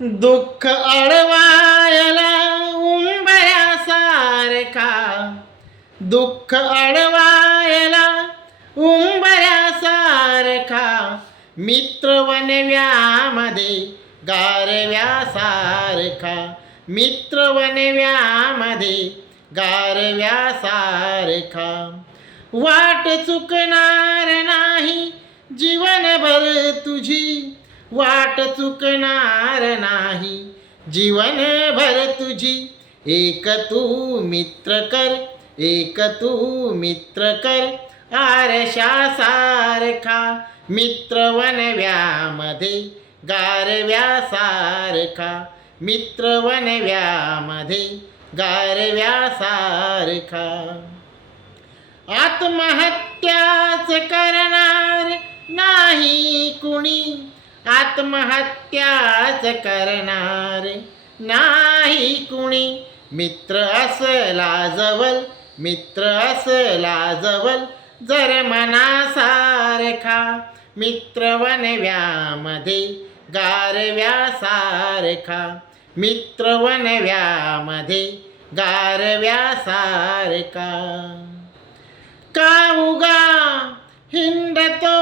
दुःख अडवायला उंबऱ्यासारखा, दुःख अडवायला उंबऱ्यासारखा, मित्र वनव्यामध्ये गारव्यासारखा, मित्र वनव्यामध्ये गारव्यासारखा. वाट चुकणार नाही जीवनभर तुझी, वाट चुकणार नाही जीवनभर तुझी. एक तू मित्र कर, एक तू मित्र कर, आरशासारखा, मित्र वनव्यामध्ये गारव्यासारखा, मित्र वनव्यामध्ये गारव्यासारखा. आत्महत्याच करणार नाही कुणी, आत्महत्याच करणार नाही कुणी, मित्र असला जवळ, मित्र असला जवळ, जर मनासारखा, मित्र वनव्यामध्ये गारव्यासारखा, मित्र वनव्यामध्ये गारव्यासारखा. काऊगा हिंडतो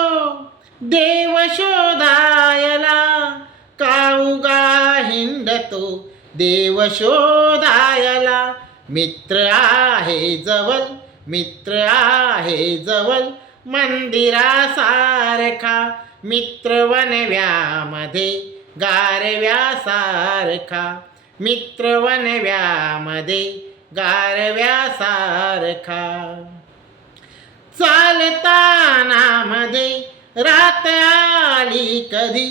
देव शोधायला, काऊगा हिंडतो देव शोधायला, मित्र आहे जवळ, मित्र आहे जवळ, मंदिरासारखा, मित्र वनव्यामध्ये गारव्यासारखा, मित्र वनव्यामध्ये गारव्यासारखा. चालताना मध्ये रात आली कधी,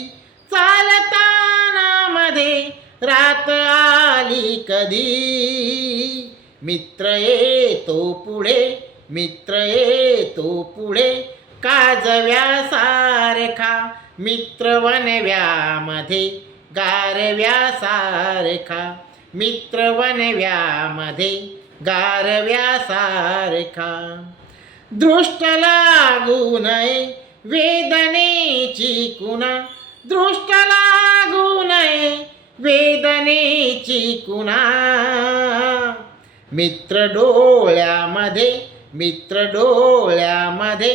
चालताना मध्ये रात आली कधी, मित्र येतो पुढे, मित्र येतो पुढे, काजव्यासारखा, मित्र वनव्यामध्ये गारव्यासारखा, मित्र वनव्यामध्ये गारव्यासारखा. दृष्ट लागू नये वेदनेची कुणा, दृष्ट लागू नये वेदनेची कुणा, मित्र डोळ्यामध्ये, मित्र डोळ्यामध्ये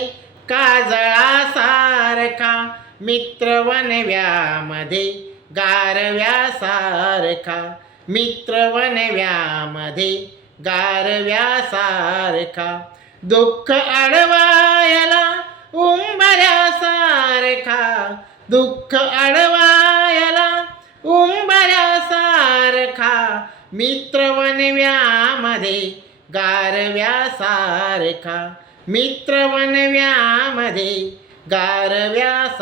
काजळासारखा, मित्र वनव्यामध्ये गारव्यासारखा, मित्र वनव्यामध्ये गारव्यासारखा. दुःख अडवायला उंबऱ्यासारखा, दुःख अडवायला उंबऱ्यासारखा, मित्र वनव्यामध्ये गारव्यासारखा, मित्र वनव्यामध्ये गारव्यासारखा.